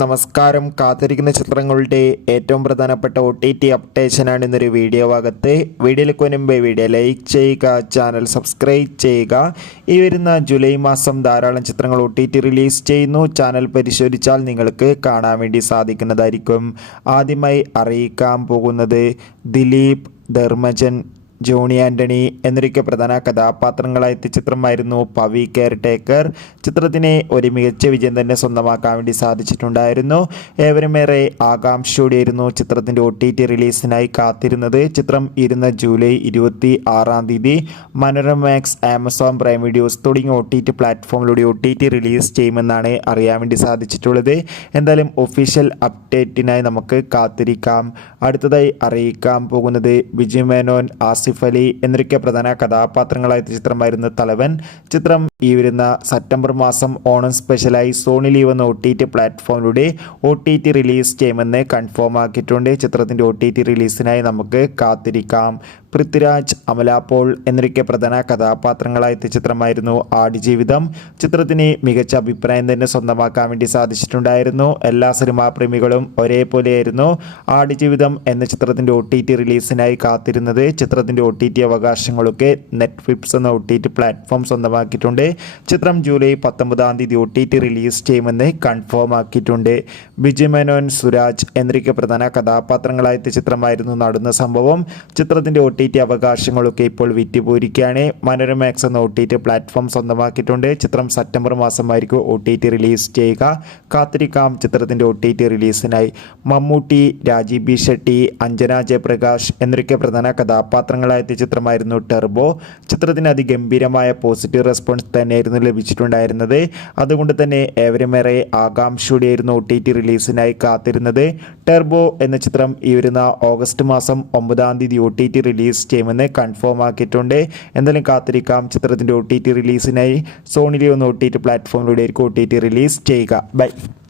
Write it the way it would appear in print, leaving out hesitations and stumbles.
നമസ്കാരം. കാത്തിരിക്കുന്ന ചിത്രങ്ങളുടെ ഏറ്റവും പ്രധാനപ്പെട്ട OTT അപ്ഡേഷനാണ് ഇന്നൊരു വീഡിയോ ഭാഗത്ത്. വീഡിയോയിലേക്ക് മുൻപ് വീഡിയോ ലൈക്ക് ചെയ്യുക, ചാനൽ സബ്സ്ക്രൈബ് ചെയ്യുക. ഈ വരുന്ന ജൂലൈ മാസം ധാരാളം ചിത്രങ്ങൾ OTT റിലീസ് ചെയ്യുന്നു. ചാനൽ പരിശോധിച്ചാൽ നിങ്ങൾക്ക് കാണാൻ വേണ്ടി സാധിക്കുന്നതായിരിക്കും. ആദ്യമായി അറിയിക്കാൻ പോകുന്നത് ദിലീപ്, ധർമ്മജൻ, ജോണി ആൻ്റണി എന്നൊക്കെ പ്രധാന കഥാപാത്രങ്ങളായെത്തിയ ചിത്രമായിരുന്നു പവി കെയർ ടേക്കർ. ചിത്രത്തിന് ഒരു മികച്ച വിജയം തന്നെ സ്വന്തമാക്കാൻ വേണ്ടി സാധിച്ചിട്ടുണ്ടായിരുന്നു. ഏവരുമേറെ ആകാംക്ഷയോടെയായിരുന്നു ചിത്രത്തിൻ്റെ OTT റിലീസിനായി കാത്തിരുന്നത്. ചിത്രം ഇരുന്ന July 26 Manorama Max, Amazon Prime videos തുടങ്ങിയ OTT പ്ലാറ്റ്ഫോമിലൂടെ OTT റിലീസ് ചെയ്യുമെന്നാണ് അറിയാൻ വേണ്ടി സാധിച്ചിട്ടുള്ളത്. എന്തായാലും ഒഫീഷ്യൽ അപ്ഡേറ്റിനായി നമുക്ക് കാത്തിരിക്കാം. അടുത്തതായി അറിയിക്കാൻ പോകുന്നത് വിജയ് മേനോൻ, ആസിഫ് അലി എന്നൊക്കെ പ്രധാന കഥാപാത്രങ്ങളായ ചിത്രമായിരുന്നു തലവൻ. ചിത്രം ഈ വരുന്ന സെപ്റ്റംബർ മാസം ഓണം സ്പെഷ്യലായി സോണി ലീവ് എന്ന OTT പ്ലാറ്റ്ഫോമിലൂടെ OTT റിലീസ് ചെയ്യുമെന്ന് കൺഫേം ആക്കിയിട്ടുണ്ട്. ചിത്രത്തിൻ്റെ OTT റിലീസിനായി നമുക്ക് കാത്തിരിക്കാം. പൃഥ്വിരാജ്, അമല പോൾ എന്നൊക്കെ പ്രധാന കഥാപാത്രങ്ങളായ ചിത്രമായിരുന്നു ആടുജീവിതം. ചിത്രത്തിന് മികച്ച അഭിപ്രായം തന്നെ സ്വന്തമാക്കാൻ വേണ്ടി സാധിച്ചിട്ടുണ്ടായിരുന്നു. എല്ലാ സിനിമാ പ്രേമികളും ഒരേപോലെയായിരുന്നു ആടുജീവിതം എന്ന ചിത്രത്തിൻ്റെ OTT റിലീസിനായി കാത്തിരുന്നത്. ചിത്രത്തിൻ്റെ OTT അവകാശങ്ങളൊക്കെ നെറ്റ്ഫ്ലിക്സ് എന്ന OTT പ്ലാറ്റ്ഫോം സ്വന്തമാക്കിയിട്ടുണ്ട്. ചിത്രം ജൂലൈ 19 OTT റിലീസ് ചെയ്യുമെന്ന് കൺഫേം ആക്കിയിട്ടുണ്ട്. വിജയ് മേനോൻ, സുരാജ് എന്നൊക്കെ പ്രധാന കഥാപാത്രങ്ങളായ ചിത്രമായിരുന്നു നടന്ന സംഭവം. ചിത്രത്തിൻ്റെ OTT അവകാശങ്ങളൊക്കെ ഇപ്പോൾ വിറ്റുപോയിരിക്കുകയാണ്. മനോരമ മാക്സ് എന്ന OTT പ്ലാറ്റ്ഫോം സ്വന്തമാക്കിയിട്ടുണ്ട്. ചിത്രം സെപ്റ്റംബർ മാസമായിരിക്കും OTT റിലീസ് ചെയ്യുക. കാത്തിരിക്കാം ചിത്രത്തിൻ്റെ OTT റിലീസിനായി. മമ്മൂട്ടി, രാജീവ് ബി ഷെട്ടി, അഞ്ജന ജയപ്രകാശ് എന്നൊക്കെ പ്രധാന കഥാപാത്രങ്ങളായ ചിത്രമായിരുന്നു ടർബോ. ചിത്രത്തിന് അതിഗംഭീരമായ പോസിറ്റീവ് റെസ്പോൺസ് തന്നെയായിരുന്നു ലഭിച്ചിട്ടുണ്ടായിരുന്നത്. അതുകൊണ്ട് തന്നെ ഏവരുമേറെ ആകാംക്ഷയോടെയായിരുന്നു OTT റിലീസിനായി കാത്തിരുന്നത്. ടർബോ എന്ന ചിത്രം ഈ വരുന്ന ഓഗസ്റ്റ് മാസം 9 OTT റിലീസ് ചെയ്യുമെന്ന് കൺഫേം ആക്കിയിട്ടുണ്ട്. എന്തായാലും കാത്തിരിക്കാം ചിത്രത്തിൻ്റെ OTT റിലീസിനായി. സോണി ലീവ് എന്ന OTT പ്ലാറ്റ്ഫോമിലൂടെ OTT റിലീസ് ചെയ്യുക. ബൈ.